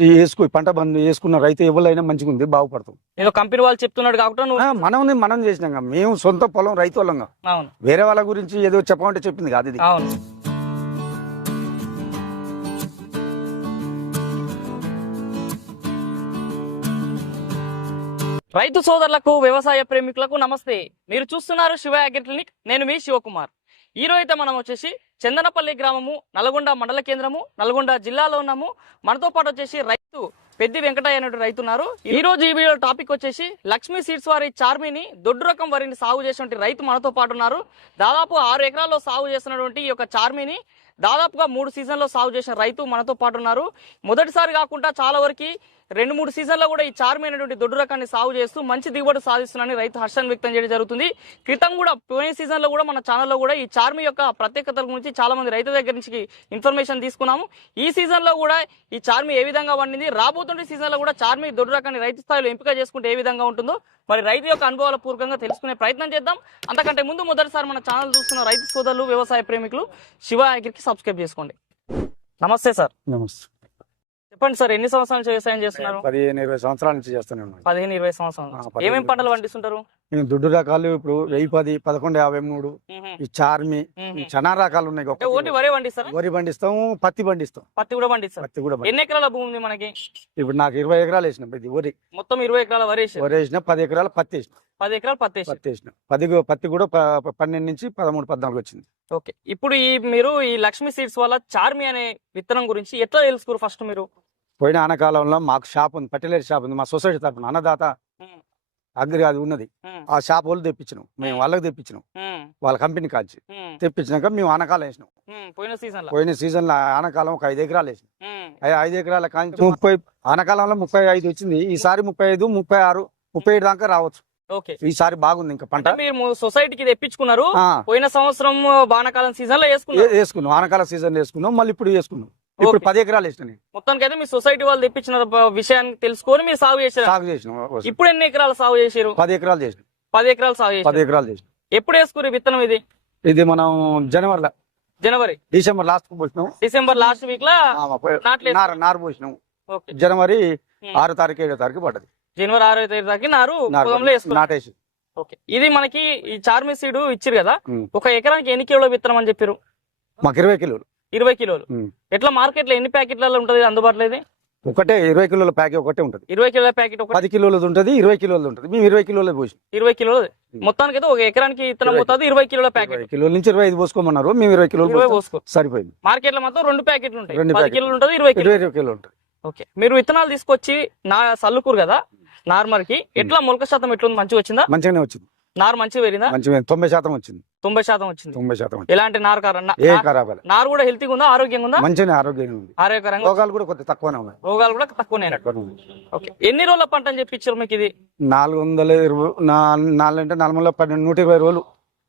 వేసుకో పంట బంద్ వేసుకున్న రైతు ఎవరైనా మంచిగా ఉంది బాగుపడతాం. ఏదో కంపెనీ వాళ్ళు చెప్తున్నాడు కాబట్టి మనం మనం చేసినాం. మేము సొంత పొలం రైతు వాళ్ళంగా వేరే వాళ్ళ గురించి ఏదో చెప్పమంటే చెప్పింది కాదు ఇది. అవును. రైతు సోదరులకు వ్యవసాయ ప్రేమికులకు నమస్తే. మీరు చూస్తున్నారు శివ అగ్రి క్లినిక్ నేను మీ శివకుమార్. ఈ రోజు అయితే మనం వచ్చేసి చందనపల్లి గ్రామము నల్గొండ మండల కేంద్రము నల్గొండ జిల్లాలో ఉన్నాము. మనతో పాటు వచ్చేసి రైతు పెద్ది వెంకటయ్య అనేటువంటి రైతు ఉన్నారు. ఈ రోజు ఈ వీడియో టాపిక్ వచ్చేసి లక్ష్మీ సీడ్స్ వారి చార్మిని దొడ్డు రకం వరిని సాగు చేసినటువంటి రైతు మనతో పాటు ఉన్నారు. దాదాపు ఆరు ఎకరాల్లో సాగు చేసినటువంటి ఈ యొక్క చార్మిని దాదాపుగా మూడు సీజన్లో సాగు చేసిన రైతు మనతో పాటు ఉన్నారు. మొదటిసారి కాకుండా చాలా వరకు రెండు మూడు సీజన్లో కూడా ఈ చార్మి అనేటువంటి దొడ్డు రకాన్ని సాగు చేస్తూ మంచి దిగుబడి సాధిస్తున్నారని రైతు హర్షాన్ని వ్యక్తం చేయడం జరుగుతుంది. క్రితం కూడా పోయిన సీజన్లో కూడా మన ఛానల్లో కూడా ఈ చార్మి యొక్క ప్రత్యేకతల గురించి చాలా మంది రైతుల దగ్గర నుంచి ఇన్ఫర్మేషన్ తీసుకున్నాము. ఈ సీజన్లో కూడా ఈ చార్మి ఏ విధంగా వండింది రాబోతుండే సీజన్లో కూడా చార్మి దొడ్డు రకాన్ని రైతు స్థాయిలో ఎంపిక చేసుకుంటే ఏ విధంగా ఉంటుందో మరి రైతు యొక్క అనుభవాల పూర్వకంగా తెలుసుకునే ప్రయత్నం చేద్దాం. అంతకంటే ముందు మొదటిసారి మన ఛానల్ చూస్తున్న రైతు సోదరులు వ్యవసాయ ప్రేమికులు శివ అగ్రికి సబ్స్క్రైబ్ చేసుకోండి. నమస్తే సార్. నమస్తే. చెప్పండి సార్ ఎన్ని సంవత్సరాల నుంచి వ్యవసాయం చేస్తున్నారు? పదిహేను ఇరవై సంవత్సరాల నుంచి చేస్తూనే ఉన్నాం. పదిహేను ఇరవై సంవత్సరాలు ఆ, నుంచి. పదిహేను ఏమేం ఇరవై పంటలు పండిస్తుంటారు? మేము దుడ్డు రకాలు ఇప్పుడు వెయ్యి పది పదకొండు యాభై మూడు. ఈ చార్మి చనా రకాలు ఉన్నాయి. ఓన్లీ వరే పండిస్తారా? వరి పండిస్తాం పత్తి పండిస్తాం. పత్తి కూడా పండిస్తారు. పత్తి కూడా పండిస్తాం. ఎన్ని ఎకరాల భూమి ఉంది మనకి? ఇప్పుడు నాకు ఇరవై ఎకరాలు వేసిన ఇది వరి. మొత్తం ఇరవై ఎకరాల వరి వరి వేసిన పది ఎకరాలు పత్తి వేసిన. పది ఎకరాలు పత్తి పత్తి వేసిన. పది పత్తి కూడా పన్నెండు నుంచి పదమూడు పద్నాలుగు వచ్చింది. ఓకే. ఇప్పుడు ఈ మీరు ఈ లక్ష్మీ సీడ్స్ వల్ల చార్మి అనే విత్తనం గురించి ఎట్లా తెలుసుకోరు ఫస్ట్ మీరు? పోయిన ఆనకాలంలో మాకు షాప్ ఉంది పట్టెలేరు షాప్ ఉంది మా సొసైటీ తరఫున అన్నదాత. అగ్రి అది ఉన్నది. ఆ షాప్ వాళ్ళు తెప్పించినాం మేము వాళ్ళకి తెప్పించినాం. వాళ్ళ కంపెనీ కాల్చి. తెప్పించినాక మేము ఆనకాలం వేసినాం. పోయిన సీజన్లో పోయిన సీజన్లో ఆనకాలం ఒక ఐదు ఎకరాలు వేసినాం. ఐదు ఎకరాల కాంచి ముప్పై ఆనకాలంలో ముప్పై ఐదు వచ్చింది. ఈసారి ముప్పై ఐదు ముప్పై ఆరు ముప్పై ఏడు దాకా రావచ్చు. ఈసారి బాగుంది ఇంకా పంట. మీరు సొసైటీకి తెప్పించుకున్నారు పోయిన సంవత్సరం వానాకాలం సీజన్లో వేసుకున్నారు వేసుకున్నాం. ఆనకాల సీజన్ వేసుకున్నాం. మళ్ళీ ఇప్పుడు వేసుకున్నాం. ఇప్పుడు. పది ఎకరాలు వేసిన మొత్తానికి అయితే మీ సొసైటీ వాళ్ళు తెప్పించిన విషయాన్ని తెలుసుకొని మీరు సాగు చేశారు. సాగు చేసినాం. ఇప్పుడు ఎన్ని ఎకరాలు సాగు చేశారు? పది ఎకరాలు చేసినాం. పది ఎకరాలు సాగు పది చేశారు ఎకరాలు చేసినాం. ఎప్పుడు వేసుకురు విత్తనం ఇది? ఇది మనం జనవరిలో. జనవరి. డిసెంబర్ లాస్ట్ పోసినాం. డిసెంబర్ లాస్ట్ వీక్ లా నార పోసినాం. జనవరి. ఆరు తారీఖు ఏడో తారీఖు పడ్డది. జనవరి ఆరో తేదీ దాకా నారు పొలంలో నాటేసి ఓకే. ఇది మనకి ఈ చార్మి సీడ్ ఇచ్చారు కదా. ఒక ఎకరానికి ఎన్ని కిలోల విత్తనం అని చెప్పారు? మాకు ఇరవై కిలోలు. ఇరవై కిలోలు. ఎట్లా మార్కెట్లో ఎన్ని ప్యాకెట్లలో ఉంటది అందుబాటులో ఇది? ఒకటే ఇరవై కిలోల ప్యాకెట్ ఒకటే ఉంటది. ఇరవై కిలోల ప్యాకెట్ ఒక పది కిలోలది ఉంటది ఇరవై కిలోలది ఉంటది. మేము ఇరవై కిలోలది పోసినాం. ఇరవై కిలోలు. మొత్తానికి అయితే ఒక ఎకరానికి ఇరవై పోతుంది ఇరవై కిలోల ప్యాకెట్. కిలోల నుంచి ఇరవై ఐదు పోసుకోమన్నారు. మేము ఇరవై కిలోలు. పోసుకో. సరిపోయింది. మార్కెట్లో మాత్రం రెండు ప్యాకెట్లు ఉంటాయి. రెండు. కిలోలు ఉంటుంది ఇరవై కిలో ఇరవై ఇరవై కిలోలు ఉంటుంది. ఓకే. మీరు విత్తనాలు తీసుకొచ్చి నా సల్లుకూరు కదా నార్మల్కి ఎట్లా మొలక శాతం ఎట్లుంది? మంచిగా వచ్చిందా? మంచిగానే వచ్చింది. నారు మంచిగా పెరిగిందా? మంచిగా తొంభై శాతం వచ్చింది. తొంభై శాతం వచ్చింది. తొంభై శాతం ఎలాంటి నారు ఏ ఖరాబ్. నారు కూడా హెల్తీగా ఉందా? ఆరోగ్యంగా ఉందా? మంచిగానే ఆరోగ్యంగా ఉంది. ఆరోగ్యకరంగా రోగాలు కూడా కొద్దిగా తక్కువనే ఉన్నాయి. రోగాలు కూడా తక్కువనే. ఓకే. ఎన్ని రోజుల పంట అని చెప్పించారు మీకు ఇది? నాలుగు వందల ఇరవై నాలుగు అంటే నాలుగు వందల పన్నెండు నూట ఇరవై రోజులు.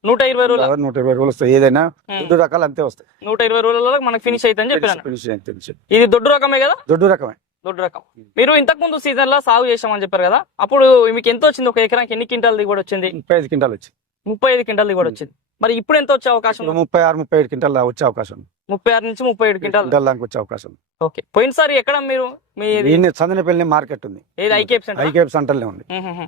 నూట ఇరవై రోజుల? నూట ఇరవై రోజులు వస్తాయి. ఏదైనా. రెండు రకాలు అంతే వస్తాయి. నూట ఇరవై రోజులలో మనకి ఫినిష్ చెప్పాను అయింది, ఫినిష్ అయింది. ఇది దొడ్డు రకమే కదా? దొడ్డు రకమే. దొడ్డు రకం. మీరు ఇంతకు ముందు సీజన్లో సాగు చేసామని చెప్పారు కదా అప్పుడు మీకు ఎంత వచ్చింది? ఒక ఎకరానికి ఎన్ని క్వింటాల్ దిగుబడి వచ్చింది? ముప్పై ఐదు క్వింటాలు వచ్చి ముప్పై ఐదు క్వింటాల్ దిగుబడి వచ్చింది. మరి ఇప్పుడు ఎంత వచ్చే అవకాశం? ముప్పై ఆరు ముప్పై ఏడు క్వింటాల్ వచ్చే అవకాశం. ముప్పై ఆరు నుంచి ముప్పై ఏడు క్వింటాల్. దాకా వచ్చే అవకాశం. ఓకే. పోయినసారి ఎక్కడ మీరు మీ చందనపల్లి మార్కెట్ ఉంది. ఏది? ఐకేప్ సెంటర్? ఐకేప్ ఉంది.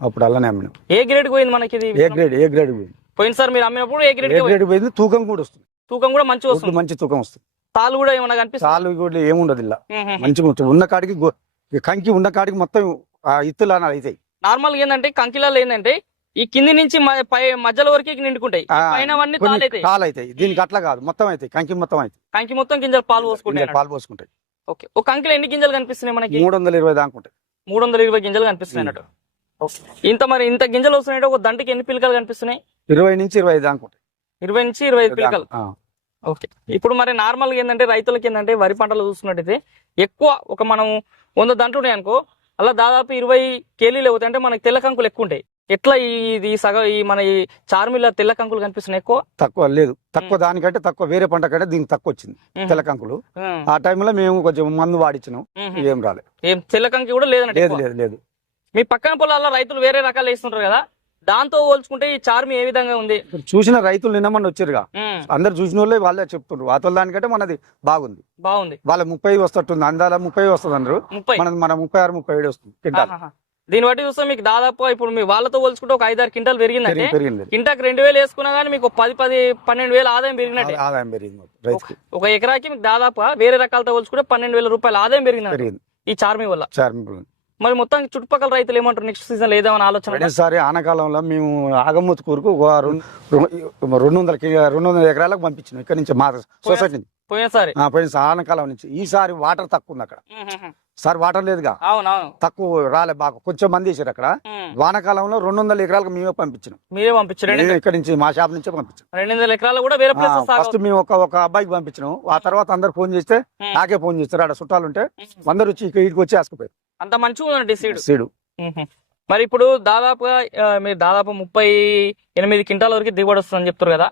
అప్పుడు అలానే అమ్మినాం. ఏ గ్రేడ్ పోయింది మనకి ఇది? ఏ గ్రేడ్ ఏ గ్రేడ్ పోయింది? పోయినసారి మీరు అమ్మినప్పుడు ఏ గ్రేడ్ గ్రేడ్ పోయింది? తూకం కూడా వస్తుంది. తూకం కూడా ఒడ్లు వస్తుంది. మంచి తూకం వస్తుంది. తాళ్ళు కూడా ఏమైనా కనిపిస్తుంది? చాలు కూడా ఏముండదు ఇలా. మంచిగా ఉన్న కాడికి కంకి ఉన్న కాడికి మొత్తం ఇత్తులు అనాలి అవుతాయి. నార్మల్గా ఏంటంటే కంకిలాలు ఏంటంటే ఈ కింది నుంచి మధ్యలో వరకు నిండుకుంటాయి. పైన కాలు అవుతాయి దీనికి అట్లా కాదు. మొత్తం అవుతాయి. కంకి మొత్తం అవుతాయి. కంకి మొత్తం గింజలు పాలు పోసుకుంటాయి పాలు పోసుకుంటాయి. ఓకే. ఒక కంకిలో ఎన్ని గింజలు కనిపిస్తున్నాయి మనకి? మూడు వందల ఇరవై దాకా ఉంటాయి. మూడు వందల ఇరవై గింజలు కనిపిస్తున్నాయి అన్నట్టు. ఇంత మరి ఇంత గింజలు వస్తున్నాయి ఒక దంటికి ఎన్ని పిలకలు కనిపిస్తున్నాయి? ఇరవై నుంచి ఇరవై ఐదు దాకా ఉంటాయి. ఇరవై నుంచి ఇరవై ఐదు పిలకలు. ఓకే. ఇప్పుడు మరి నార్మల్గా ఏంటంటే రైతులకి ఏంటంటే వరి పంటలు చూసుకున్నట్టయితే ఎక్కువ ఒక మనం వంద దంట్లు ఉన్నాయి అనుకో అలా దాదాపు ఇరవై కేలీలు అవుతాయి అంటే మనకి తెల్ల కంకులు ఎక్కువ ఉంటాయి. ఎట్లా ఈ ఇది సగం ఈ మన ఈ చార్మిల తెల్ల కంకులు కనిపిస్తున్నాయి ఎక్కువ? తక్కువ లేదు. తక్కువ దానికంటే తక్కువ వేరే పంట కంటే దీనికి తక్కువ వచ్చింది తెల్ల కంకులు. ఆ టైంలో మేము కొంచెం మందు వాడిచ్చినాం. ఏం రాలేదు ఏం తెల్ల కంకి కూడా లేదు. లేదు లేదు. మీ పక్కన పొలాల్లో రైతులు వేరే రకాలు వేస్తుంటారు కదా దాంతో పోల్చుకుంటే ఈ చార్మి ఏ విధంగా ఉంది? చూసిన రైతులు నిన్నమని వచ్చారుగా. అందరు చూసిన వాళ్ళే వాళ్ళే చెప్తున్నారు వాతల దానికంటే మనది బాగుంది. బాగుంది. వాళ్ళ ముప్పై వస్తట్టుంది. అందాల ముప్పై వస్తుంది ముప్పై. మనది మన ముప్పై ఆరు ముప్పై ఏడు వస్తుంది. దీన్ని బట్టి చూస్తే మీకు దాదాపు ఇప్పుడు మీ వాళ్ళతో పోల్చుకుంటే ఒక ఐదారు క్వింటాల్ పెరిగిందంటే పెరిగి- పెరిగింది. కింటాకి రెండు వేలు వేసుకున్నా కానీ మీకు పది పది పన్నెండు వేలు ఆదాయం పెరిగినట్టే. ఆదాయం పెరిగింది ఒక ఎకరాకి మీకు దాదాపు వేరే రకాలతో పోల్చుకుంటే పన్నెండు వేల రూపాయల ఆదాయం పెరిగింది పెరిగింది. ఈ చార్మి వల్ల. చార్మింపులు మరి మొత్తం చుట్టుపక్కల రైతులు ఏమంటారు? నెక్స్ట్ సీజన్ లేదేమని ఆలోచన? ఒకటేసారి ఆనకాలంలో మేము ఆగమూతి కూరకు రెండు వందల రెండు వందల ఎకరాలకు పంపించినాం. ఇక్కడ నుంచి మా సొసైటీ పోయినసారి? ఆ, పోయిన సారి ఆనకాలం నుంచి. ఈసారి వాటర్ తక్కువ ఉంది అక్కడ. సార్ వాటర్ లేదుగా? తక్కువ రాలే బాగా. కొంచెం మంది వేసారు అక్కడ. వానాకాలంలో రెండు వందల ఎకరాలకు మేమే పంపించినాం. మీరే పంపించారు? ఇక్కడ నుంచి మా షాప్ నుంచే పంపించాం. రెండు వందల ఎకరాలు కూడా వేరే ఫస్ట్ మేము ఒక ఒక అబ్బాయికి పంపించినాం. ఆ తర్వాత అందరు ఫోన్ చేస్తే. నాకే ఫోన్ చేస్తారు. ఆడ చుట్టాలు ఉంటే అందరు వచ్చి ఇక్కడ ఇటుకు వచ్చి వేసుకుపోయారు. అంత మంచిగా ఉందండి సీడ్ సీడు మరి ఇప్పుడు దాదాపుగా మీరు దాదాపు ముప్పై ఎనిమిది క్వింటాల వరకు దిగుబడి వస్తుందని చెప్తారు కదా.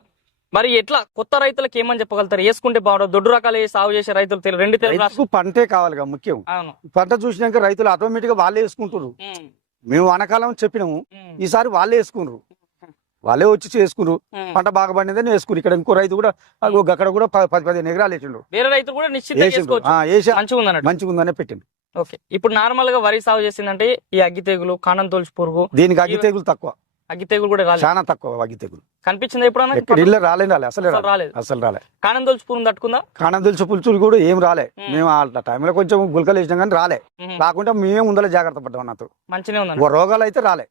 మరి ఎట్లా కొత్త రైతులకు ఏమని చెప్పగలుగుతారు? వేసుకుంటే బాగుంటుంది. దొడ్డు రకాలు సాగు చేసే రైతులు తెలు- రెండు తెలుగు పంటే కావాలిగా ముఖ్యం. పంట చూసినాక రైతులు ఆటోమేటిక్గా వాళ్ళే వేసుకుంటారు మేము. వానాకాలం చెప్పినాము. ఈసారి వాళ్ళే వేసుకున్నారు వాళ్ళే వచ్చి చేసుకున్నారు. పంట బాగా పండిందని వేసుకున్నారు ఇక్కడ ఇంకో రైతు కూడా అక్కడ కూడా పది పదిహేను ఎకరాలు వేసిండు. వేరే రైతులు కూడా మంచిగా ఉందనే పెట్టిండు. ఓకే. ఇప్పుడు నార్మల్గా వరి సాగు చేసిందంటే ఈ అగ్గి తెగులు కాండం తోల్చి పురుగు దీనికి అగ్గి తెగులు తక్కువ. అగ్గి తెగులు కూడా రాలేదు. చాలా తక్కువ అగ్గి తెగులు. కనిపించింది ఎప్పుడన్నా? ఎక్కడ ఇళ్ళ రాలే రాలే అసలే అసలు రాలే రాలేదు. అసలు రాలే కాండం తోల్చి పురుగు తట్టుకుందా? కాణం తులసి పులుచులు కూడా ఏం రాలే. మేము. ఆ టైంలో కొంచెం గులకలు వేసినాం కానీ రాలే. రాకుండా మేమే ముందర జాగ్రత్త పడ్డాం నాతో ఓ రోగాలు అయితే రాలే.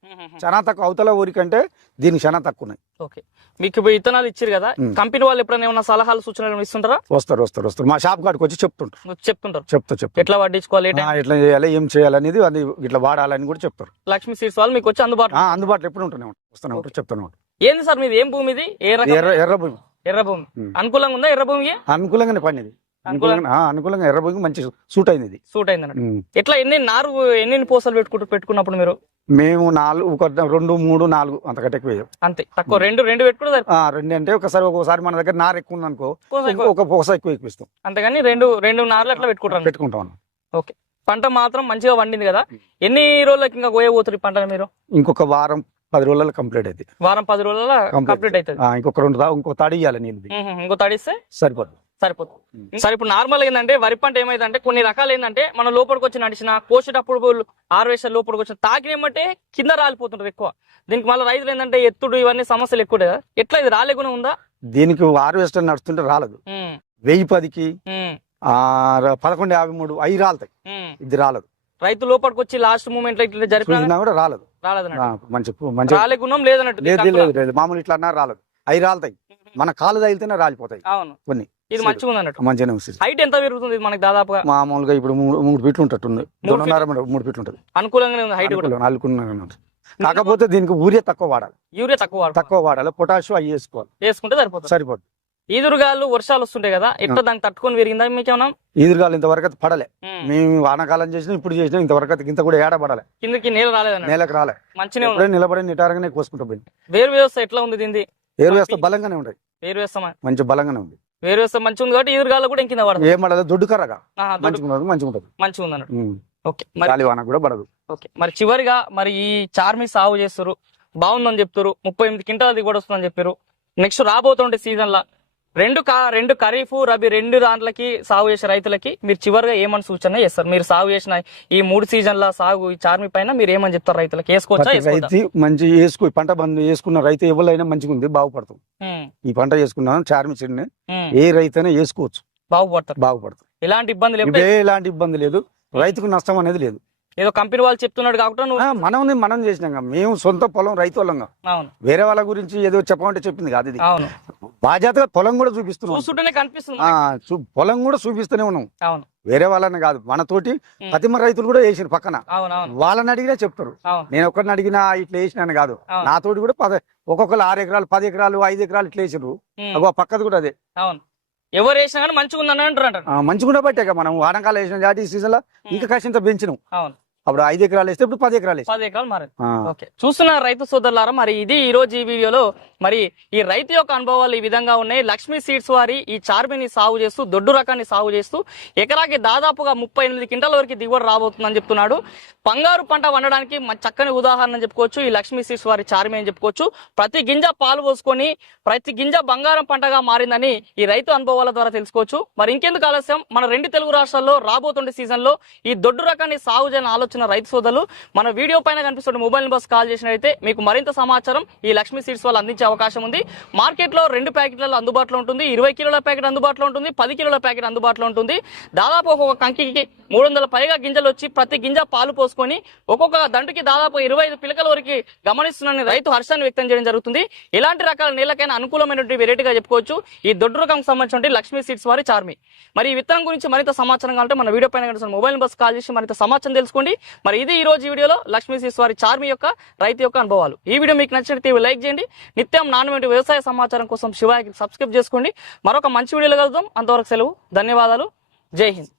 చాలా తక్కువ. అవతల ఊరికంటే దీనికి చాలా తక్కువ ఉన్నాయి ఓకే. మీకు విత్తనాలు ఇచ్చారు కదా. కంపెనీ వాళ్ళు ఎప్పుడైనా ఏమైనా సలహాలు సూచనలు ఇస్తుంటారా? వస్తారు వస్తారు వస్తారు. మా షాప్ కాడికి వచ్చి చెప్తుంటారు. చెప్తుంటారు. చెప్తా చెప్తా. ఎట్లా పట్టించుకోవాలి ఎట్లా చేయాలి ఏం చేయాలనేది అది ఇట్లా వాడాలని కూడా చెప్తారు. లక్ష్మీ సీడ్స్ వాళ్ళు మీకు వచ్చి అందుబాటులో అందుబాటులో ఎప్పుడు ఉంటూనే ఉంటారు వస్తూనే ఉంటారు చెప్తూనే ఏంది సార్ మీది? ఏం భూమి ఇది? ఎర్ర ఎర్ర భూమి. ఎర్ర భూమి. అనుకూలంగా ఉందా ఎర్ర భూమికి? అనుకూలంగానే పండింది. అనుకూలంగా ఆ, అనుకూలంగా ఎర్ర భూమి మంచి సూట్ అయింది ఇది సూట్ అయింది అన్నట్టు ఉమ్. ఎట్లా ఎన్ని నారు ఎన్ని పూసలు పెట్టుకుంటూ పెట్టుకున్నప్పుడు మీరు మేము నాలుగు ఒక రెండు మూడు నాలుగు అంతకంటే ఎక్కువ వేయం. అంతే తక్కువ రెండు రెండు పెట్టుకుంటే సరిపోతుంది. ఆ రెండు అంటే ఒకసారి ఒక్కోసారి మన దగ్గర నార ఎక్కువ ఉంది అనుకో పూస ఎక్కువ. ఒక పూస ఎక్కువ ఎక్కువ అంతేగాని రెండు రెండు నార్లు అట్లా పెట్టుకుంటారు పెట్టుకుంటాం. ఓకే పంట మాత్రం మంచిగా వండింది కదా ఎన్ని రోజులకి ఇంకా కోయబోతున్నారు ఈ పంటను మీరు ఇంకొక వారం పది రోజులలో కంప్లీట్ అయింది వారం పది రోజుల. కంప్లీట్ అవుతుంది ఇంకొక రెండు దా- ఇంకో తడి ఇవ్వాలి నీళ్ళు. ఇంకో తడిస్తే సరిపోతుంది సరిపోతుంది. సరే ఇప్పుడు నార్మల్ ఏంటంటే వరి పంట ఏమైందంటే కొన్ని రకాలు ఏంటంటే మనం లోపలికి వచ్చి నడిచిన కోసేటప్పుడు ఆర్వేషన్ లోపలికి వచ్చిన తాకినేమంటే కింద రాలిపోతుంటారు ఎక్కువ. దీనికి మళ్ళీ రైతులు ఏంటంటే ఎత్తుడు ఇవన్నీ సమస్యలు ఎక్కువ కదా. ఎట్లా ఇది రాలేకుండా ఉందా? దీనికి హార్వెస్టర్ నడుస్తుంటే రాలదు. వెయ్యి పదికి పదకొండు యాభై మూడు అవి రాలుతాయి. ఇది రాలదు. రైతు లోపలికి వచ్చి లాస్ట్ మూమెంట్లో ఇట్లా జరిపినా కూడా రాలదు. మంచి మంచి రాలే గుణం లేదన్నట్టు. లేదు లేదు మామూలు ఇట్లా అన్నా రాలదు. అవి రాలుతాయి. మన కాలు తగిలితేనే రాలిపోతాయి అవును. కొన్ని. ఇది మంచిగా ఉంది అన్నట్టు మంచిగానే ఉంది హైట్ ఎంత పెరుగుతుంది ఇది మనకి దాదాపుగా? మామూలుగా ఇప్పుడు మూడు ఫీట్లు ఉంటట్టుంది మూడు రెండున్నర మూడు- మూడు ఫీట్లు ఉంటుంది. అనుకూలంగానే ఉంది హైట్ కూడా. కాకపోతే దీనికి ఊరియా తక్కువ వాడాలి. యూరియా తక్కువ. తక్కువ వాడాలి. పొటాషియం అవి వేసుకోవాలి. వేసుకుంటే సరిపోతుంది. సరిపోతుంది ఈదురుగాలు వర్షాలు వస్తుంటాయి కదా ఎట్లా దాన్ని తట్టుకొని పెరిగిందా మీకేమన్నా? ఈదురుగాలు ఇంతవరకు పడలే. మేము. వానాకాలం చేసినా ఇప్పుడు చేసినా ఇంతవరకు ఇంత కూడా ఏడ పడలే కిందకి నీళ్ళు రాలేదన్నట్టు. నేలకు రాలే. మంచిగా నిలబడి నిటారంగానే కోసుకుంటూ పోయింది వేరు వ్యవస్థ ఎట్లా ఉంది దీనిది? ఏరు వేస్తే బలంగానే ఉంటాయి వేరు వ్యవస్థ మంచి బలంగానే ఉంది. వేరు వ్యవస్థ మంచిగా ఉంది కాబట్టి ఈదురుగాలు కూడా ఇంకింద పడదు ఏం పడదు దొడ్డు కర్రగా. మంచిగా మంచిగా ఉంటుంది. మంచిగా ఉంది అన్నట్టు ఉమ్. ఓకే మరి గాలి వాన కూడా పడదు. ఓకే మరి చివరిగా మరి ఈ చార్మి సాగు చేస్తారు బాగుందని చెప్తారు ముప్పై ఎనిమిది క్వింటాల దిగుబడి వస్తుందని చెప్పారు నెక్స్ట్ రాబోతుండే సీజన్ లా రెండు కా రెండు ఖరీఫ్ రబీ రెండు దాంట్లకి సాగు చేసే రైతులకి మీరు చివరిగా ఏమని సూచన చేస్తారు? మీరు సాగు చేసిన ఈ మూడు సీజన్ల సాగు ఈ చార్మి పైన మీరు ఏమని చెప్తారు రైతులకి? వేసుకోవచ్చా? రైతు మంచి వేసుకో పంట బంద్ వేసుకున్న రైతు ఎవరైనా మంచిగా ఉంది బాగుపడతాం. ఉమ్, ఈ పంట వేసుకున్నాం చార్మి ఉమ్, ఏ రైతు అయినా వేసుకోవచ్చు. బాగుపడతారు. బాగుపడతాం ఎలాంటి ఇబ్బంది లేదు ఎలాంటి ఇబ్బంది లేదు. రైతుకు నష్టం అనేది లేదు. ఏదో కంపెనీ వాళ్ళు చెప్తున్నాడు కాబట్టి మనం మనం చేసినాం. మేము సొంత పొలం రైతు వాళ్ళంగా వేరే వాళ్ళ గురించి ఏదో చెప్పమంటే చెప్పింది కాదు ఇది. అవును. బాధ్యతగా పొలం కూడా చూపిస్తున్నాం కనిపిస్తుంది పొలం కూడా చూపిస్తూనే ఉన్నాం. వేరే వాళ్ళని కాదు మనతోటి. ప్రతిమ రైతులు కూడా వేసారు పక్కన. వాళ్ళని అడిగినా చెప్తారు. నేను ఒక్కరిని అడిగినా ఇట్లా వేసినాను కాదు. నాతోటి కూడా పద ఒక్కొక్కరు ఆరు ఎకరాలు పది ఎకరాలు ఐదు ఎకరాలు ఇట్లా వేసారు. అగో పక్కది కూడా అదే. ఎవరు వేసినా కానీ మంచిగా ఉందని అంటారు. మంచిగా కూడా పట్టాక మనం వానకాలం వేసిన జాతి ఈ సీజన్లో ఇంకా కాసింత పెంచినాం. అప్పుడు ఐదు ఎకరాలు వేస్తే ఇప్పుడు పది ఎకరాలు పది ఎకరాలు మారింది. ఓకే. చూస్తున్నారు రైతు సోదరులారా మరి ఇది ఈ రోజు ఈ వీడియోలో మరి ఈ రైతు యొక్క అనుభవాలు ఈ విధంగా ఉన్నాయి. లక్ష్మీ సీడ్స్ వారి ఈ చార్మిని సాగు చేస్తూ దొడ్డు రకాన్ని సాగు చేస్తూ ఎకరాకి దాదాపుగా ముప్పై ఎనిమిది క్వింటాల వరకు దిగుబడి రాబోతుందని చెప్తున్నాడు. బంగారు పంట వండడానికి చక్కని ఉదాహరణ చెప్పుకోవచ్చు. ఈ లక్ష్మీ సీడ్స్ వారి చార్మి అని చెప్పుకోవచ్చు. ప్రతి గింజ పాలు పోసుకొని ప్రతి గింజ బంగారం పంటగా మారిందని ఈ రైతు అనుభవాల ద్వారా తెలుసుకోవచ్చు. మరి ఇంకెందుకు ఆలస్యం? మన రెండు తెలుగు రాష్ట్రాల్లో రాబోతుండే సీజన్లో ఈ దొడ్డు రకాన్ని సాగు చేయని ఆలోచన రైతు సోదరులు మన వీడియో పైన కనిపిస్తున్న మొబైల్ నెంబర్స్ కాల్ చేసినట్లయితే మీకు మరింత సమాచారం ఈ లక్ష్మీ సీడ్స్ వాళ్ళు అందించే అవకాశం ఉంది. మార్కెట్లో రెండు ప్యాకెట్లలో అందుబాటులో ఉంటుంది. ఇరవై కిలోల ప్యాకెట్ అందుబాటులో ఉంటుంది. పది కిలోల ప్యాకెట్ అందుబాటులో ఉంటుంది. దాదాపు ఒక కంకికి మూడు వందల పైగా గింజలు వచ్చి ప్రతి గింజ పాలు పోసుకొని ఒక్కొక్క దంటుకి దాదాపు ఇరవై ఐదు పిలకల వరకు గమనిస్తున్న రైతు హర్షాన్ని వ్యక్తం చేయడం జరుగుతుంది. ఇలాంటి రకాల నీళ్ళకైనా అనుకూలమైనటువంటి వెరైటీగా చెప్పుకోవచ్చు. ఈ దొడ్డు రకం సంబంధించిన లక్ష్మీ సీడ్స్ వారి చార్మి. మరి ఈ విత్తనం గురించి మరింత సమాచారం కావాలంటే మన వీడియో పైన కనిపిస్తున్న మొబైల్ బస్ కాల్ చేసి మరింత సమాచారం తెలుసుకోండి. మరి ఇది ఈ రోజు వీడియోలో లక్ష్మీ సీడ్స్ వారి చార్మి యొక్క రైతు యొక్క అనుభవాలు. ఈ వీడియో మీకు నచ్చినట్టు లైక్ చేయండి. నిత్యం నాణ్యమైన వ్యవసాయ సమాచారం కోసం శివాకి సబ్స్క్రైబ్ చేసుకోండి. మరొక మంచి వీడియోలో కలుద్దాం. అంతవరకు సెలవు. ధన్యవాదాలు. జై హింద్.